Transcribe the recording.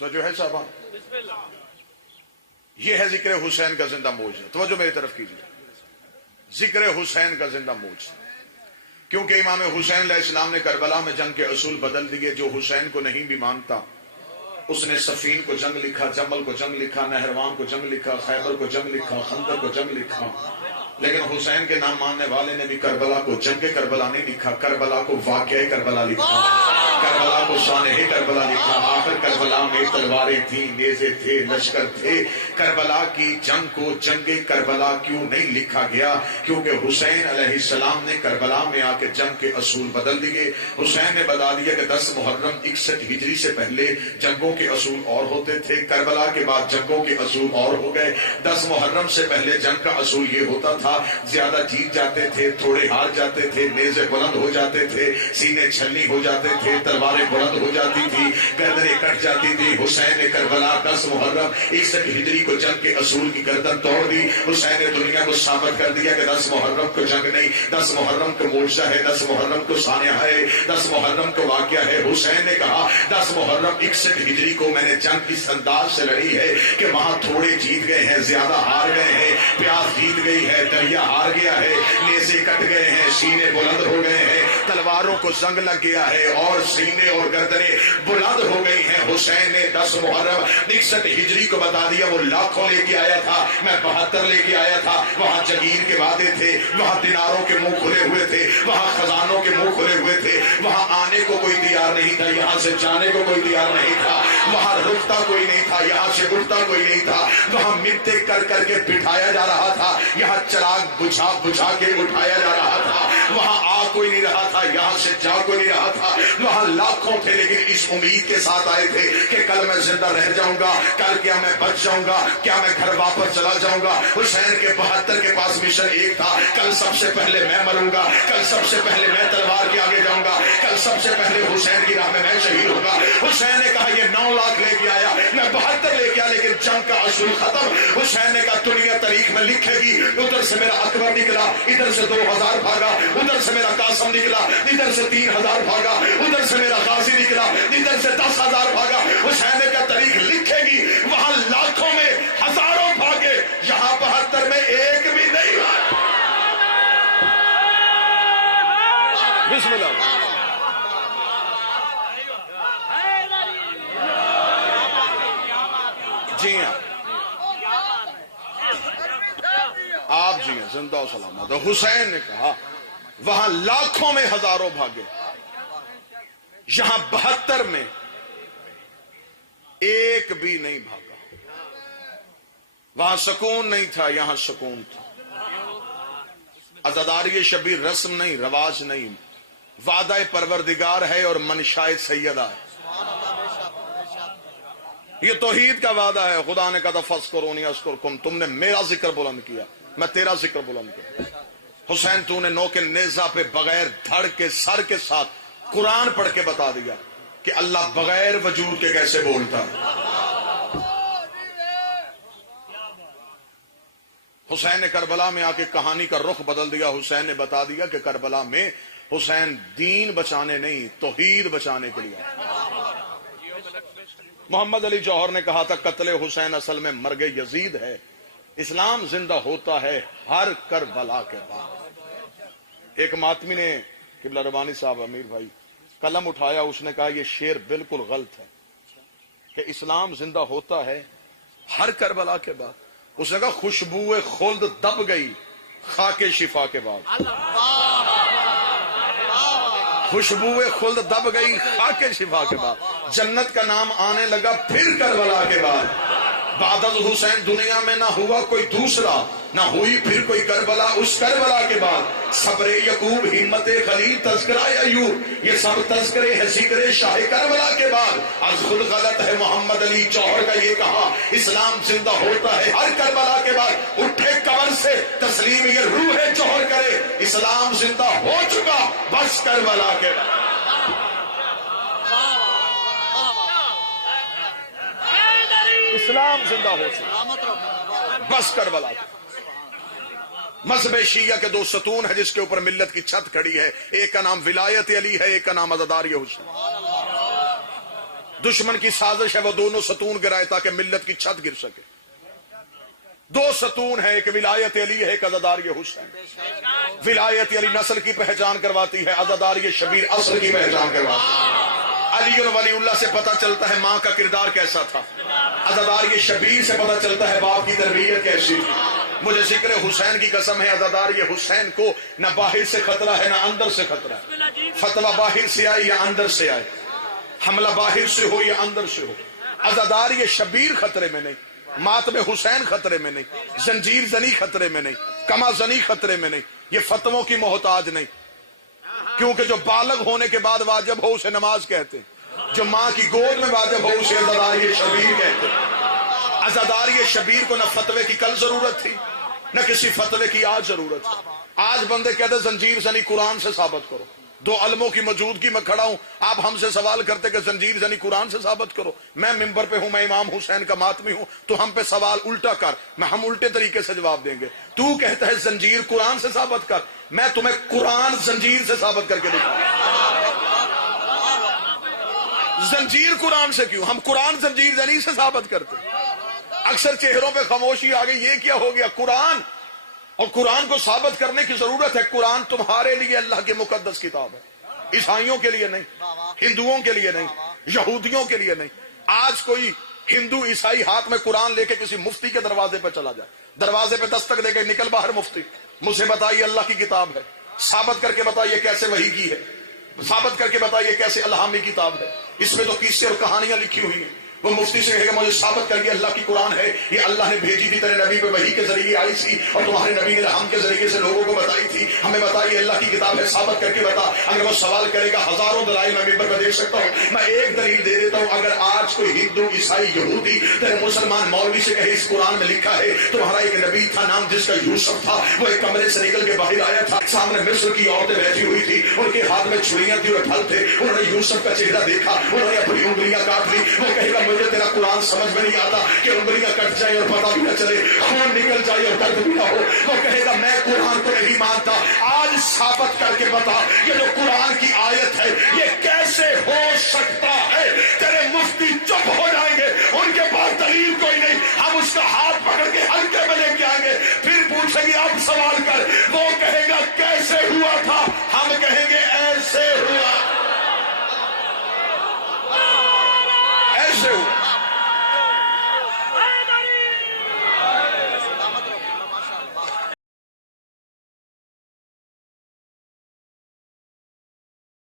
تو جو ہے صاحبہ یہ ہے ذکر حسین کا زندہ موج. توجہ میری طرف کیجیے. ذکر حسین کا زندہ موج. کیونکہ امام حسین علیہ السلام نے کربلا میں جنگ کے اصول بدل دیے. جو حسین کو نہیں بھی مانتا اس نے صفین کو جنگ لکھا, جمل کو جنگ لکھا, نہروان کو جنگ لکھا, خیبر کو جنگ لکھا, خندق کو جنگ لکھا. لیکن حسین کے نام ماننے والے نے بھی کربلا کو جنگ کربلا نہیں لکھا, کربلا کو واقعہ کربلا لکھا, کربلا کو سانحہ کربلا لکھا. آخر کربلا میں تلواریں تھیں, نیزے تھے, لشکر تھے. کربلا کی جنگ کو جنگ کربلا کیوں نہیں لکھا گیا؟ کیونکہ حسین علیہ السلام نے کربلا میں آ کے جنگ کے اصول بدل دیے. حسین نے بتا دیا کہ 10 محرم 61 ہجری سے پہلے جنگوں کے اصول اور ہوتے تھے, کربلا کے بعد جنگوں کے اصول اور ہو گئے. 10 محرم سے پہلے جنگ کا اصول یہ ہوتا تھا زیادہ جیت جاتے تھے, تھوڑے ہار جاتے تھے, نیزے بلند ہو جاتے تھے, سینے چھلنی ہو جاتے تھے, تلواریں بلند ہو جاتی تھی, گردنیں کٹ جاتی تھی. حسین نے کربلا 10 محرم 61 ہجری کو جنگ کے اصول کی گردن توڑ دی. حسین نے دنیا کو ثابت کر دیا کہ 10 محرم کو جنگ نہیں, 10 محرم کو معجزہ ہے, 10 محرم کو سانحہ ہے, 10 محرم کو واقعہ ہے. حسین نے کہا 10 محرم 61 ہجری کو میں نے جنگ اس انداز سے لڑی ہے کہ وہاں تھوڑے جیت گئے ہیں, زیادہ ہار گئے ہیں, پیاس جیت گئی ہے, دریا ہار گیا ہے, نیزے کٹ گئے ہیں, سینے بلند ہو گئے ہیں, تلواروں کو زنگ لگ گیا ہے اور سینے اور گردنیں بلند ہو گئی ہیں. حسین نے 10 محرم 61 ہجری کو بتا دیا وہ لاکھوں لے کے آیا تھا, میں 72 لے کے آیا تھا. وہاں جگیر کے وعدے تھے, وہاں دیناروں کے منہ کھلے ہوئے تھے, وہاں خزانوں کے منہ کھلے ہوئے تھے, وہاں آنے کو کوئی تیار نہیں تھا, یہاں سے جانے کو کوئی تیار نہیں تھا, وہاں رکتا کوئی نہیں تھا, یہاں سے اٹھتا کوئی نہیں تھا, وہاں منتیں کر کر کے بٹھایا جا رہا تھا, یہاں چراغ بجھا بجھا کے اٹھایا جا رہا تھا, وہاں آ کوئی نہیں رہا تھا, یہاں سے جا کوئی نہیں رہا تھا. وہاں لاکھوں تھے لیکن اس امید کے ساتھ آئے تھے کہ کل میں زندہ رہ جاؤں گا, کل کیا میں بچ جاؤں گا, کیا میں گھر واپس چلا جاؤں گا. حسین کے 72 کے پاس مشن ایک تھا, کل سب سے پہلے میں مروں گا, کل سب سے پہلے میں تلوار کے آگے جاؤں گا, کل سب سے پہلے حسین کی راہ میں میں شہید ہوں گا. حسین نے کہا یہ 9 لاکھ لے کے آیا, میں 72 لے کے آیا, لیکن جنگ کا اصول ختم. حسین نے کہا دنیا تاریخ میں لکھے گی, ادھر سے میرا اکبر نکلا, ادھر سے 2000 بھاگا, ادھر سے میرا قاسم نکلا, ادھر سے 3000 بھاگا, ادھر سے میرا غازی نکلا, ادھر سے 10,000 بھاگا. حسین نے کہا تاریخ لکھے گی, وہاں لاکھوں میں ہزاروں بھاگے, یہاں 72 میں ایک بھی نہیں بھاگا. بسم اللہ. جی ہاں آپ جی ہیں زندہ و سلامت. حسین نے کہا وہاں لاکھوں میں ہزاروں بھاگے, یہاں 72 میں ایک بھی نہیں بھاگا. وہاں سکون نہیں تھا, یہاں سکون تھا. عزاداری شبیر رسم نہیں, رواج نہیں, وعدہ پروردگار ہے اور منشائے سیدہ ہے. یہ توحید کا وعدہ ہے. خدا نے کہا فاذکرونی اذکرکم, تم نے میرا ذکر بلند کیا, میں تیرا ذکر بلند کیا. حسین تو نے نوک نیزہ پہ بغیر دھڑ کے سر کے ساتھ قرآن پڑھ کے بتا دیا کہ اللہ بغیر وجود کے کیسے بولتا ہے. حسین نے کربلا میں آ کے کہانی کا رخ بدل دیا. حسین نے بتا دیا کہ کربلا میں حسین دین بچانے نہیں, توحید بچانے کے لیے. محمد علی جوہر نے کہا تھا قتل حسین اصل میں مرگ یزید ہے, اسلام زندہ ہوتا ہے ہر کربلا کے بعد. ایک ماتمی نے, قبلہ ربانی صاحب امیر بھائی, قلم اٹھایا, اس نے کہا یہ شعر بالکل غلط ہے کہ اسلام زندہ ہوتا ہے ہر کربلا کے بعد. اس نے کہا خوشبو خلد دب گئی خاک شفا کے بعد. خوشبو خلد دب گئی خاک شفا کے بعد. جنت کا نام آنے لگا پھر کربلا کے بعد. بعد از حسین دنیا میں نہ ہوا کوئی دوسرا, نہ ہوئی پھر کوئی کربلا اس کربلا کے بعد. صبر یعقوب, ہمت خلیل, تذکرہ ایوب, یہ سب تذکرے ہے ذکر شاہ کربلا کے بعد. از خود غلط ہے محمد علی جوہر کا یہ کہا اسلام زندہ ہوتا ہے ہر کربلا کے بعد. اٹھے قبر سے تسلیم یہ روح جوہر کرے, اسلام زندہ ہو چکا بس کربلا کے بعد. اسلام زندہ ہو چکا بس کربلا. مذہب شیعہ کے 2 ستون ہے جس کے اوپر ملت کی چھت کھڑی ہے, ایک کا نام ولایت علی ہے, ایک کا نام عزاداری حسین. دشمن کی سازش ہے وہ دونوں ستون گرائے تاکہ ملت کی چھت گر سکے. دو ستون ہے، ایک ولایت علی ہے، ایک عزاداری حسین. ولایت علی نسل کی پہچان کرواتی ہے، عزاداری شبیر اصل کی پہچان کرواتی ہے. علی اور ولی اللہ سے پتہ چلتا ہے ماں کا کردار کیسا تھا، عزاداری شبیر سے پتہ چلتا ہے باپ کی تربیت کیسی تھی. مجھے ذکر حسین کی قسم ہے، عزاداری حسین کو نہ باہر سے خطرہ ہے نہ اندر سے خطرہ ہے. فتویٰ باہر سے آئے یا اندر سے آئے، حملہ باہر سے ہو یا اندر سے ہو، عزاداری شبیر خطرے میں نہیں، ماتم حسین خطرے میں نہیں، زنجیر زنی خطرے میں نہیں، کما زنی خطرے میں نہیں. یہ فتووں کی محتاج نہیں، کیونکہ جو بالغ ہونے کے بعد واجب ہو اسے نماز کہتے ہیں، جو ماں کی گود میں واجب ہو اسے عزاداری شبیر کہتے ہیں. عزاداری شبیر کو نہ فتوے کی کل ضرورت تھی نہ کسی فتوے کی آج ضرورت ہے. آج بندے کہتے ہیں زنجیر زنی قرآن سے ثابت کرو. دو علموں کی موجودگی میں کھڑا ہوں، آپ ہم سے سوال کرتے کہ زنجیر زنی قرآن سے ثابت کرو. میں ممبر پہ ہوں، میں امام حسین کا ماتمی ہوں، تو ہم پہ سوال الٹا کر، ہم الٹے طریقے سے جواب دیں گے. تو کہتا ہے زنجیر قرآن سے ثابت کر، میں تمہیں قرآن زنجیر سے ثابت کر کے دکھاؤں. زنجیر قرآن سے کیوں؟ ہم قرآن زنجیر زنی سے ثابت کرتے ہیں. اکثر چہروں پہ خاموشی آ گئی، یہ کیا ہو گیا؟ قرآن اور قرآن کو ثابت کرنے کی ضرورت ہے. قرآن تمہارے لیے اللہ کی مقدس کتاب ہے، عیسائیوں کے لیے نہیں، ہندوؤں کے لیے نہیں، یہودیوں کے لیے نہیں. آج کوئی ہندو عیسائی ہاتھ میں قرآن لے کے کسی مفتی کے دروازے پہ چلا جائے، دروازے پہ دستک دے کے نکل باہر مفتی، مجھے بتائیے اللہ کی کتاب ہے، ثابت کر کے بتائیے کیسے وحی کی ہے، ثابت کر کے بتائیے کیسے الہامی کتاب ہے. اس میں تو قصے اور کہانیاں لکھی ہوئی ہیں. وہ مفتی سے کہے گا مجھے ثابت کر کے اللہ کی قرآن ہے، یہ اللہ نے بھیجی تھی، تیرے نبی پہ وحی کے ذریعے آئی تھی اور تمہارے نبی نے رحم کے ذریعے سے لوگوں کو بتائی تھی. ہمیں بتائیے اللہ کی کتاب ہے، ثابت کر کے بتا. اگر وہ سوال کرے گا، ہزاروں دلائل میں ممبر پہ دیکھ سکتا ہوں، میں ایک دلیل دے دیتا ہوں. اگر آج کوئی ہندو عیسائی یہودی تیرے مسلمان مولوی سے کہے اس قرآن میں لکھا ہے تمہارا ایک نبی تھا نام جس کا یوسف تھا، وہ ایک کمرے سے نکل کے باہر آیا تھا، سامنے مصر کی عورتیں بیٹھی ہوئی تھی، ان کے ہاتھ میں چھریاں تھی اور ڈھل تھے، انہوں نے یوسف کا چہرہ دیکھا، انہوں نے اپنی انگلیاں کاٹ لی. وہ کہے گا مجھے تیرا قرآن سمجھ میں نہیں آتا کہ انگلیاں کٹ جائے اور پتہ بھی نہ چلے، خون نکل جائے اور درد بھی نہ ہو. وہ کہے گا میں قرآن کو نہیں مانتا. آج ثابت کر کے بتا، یہ جو قرآن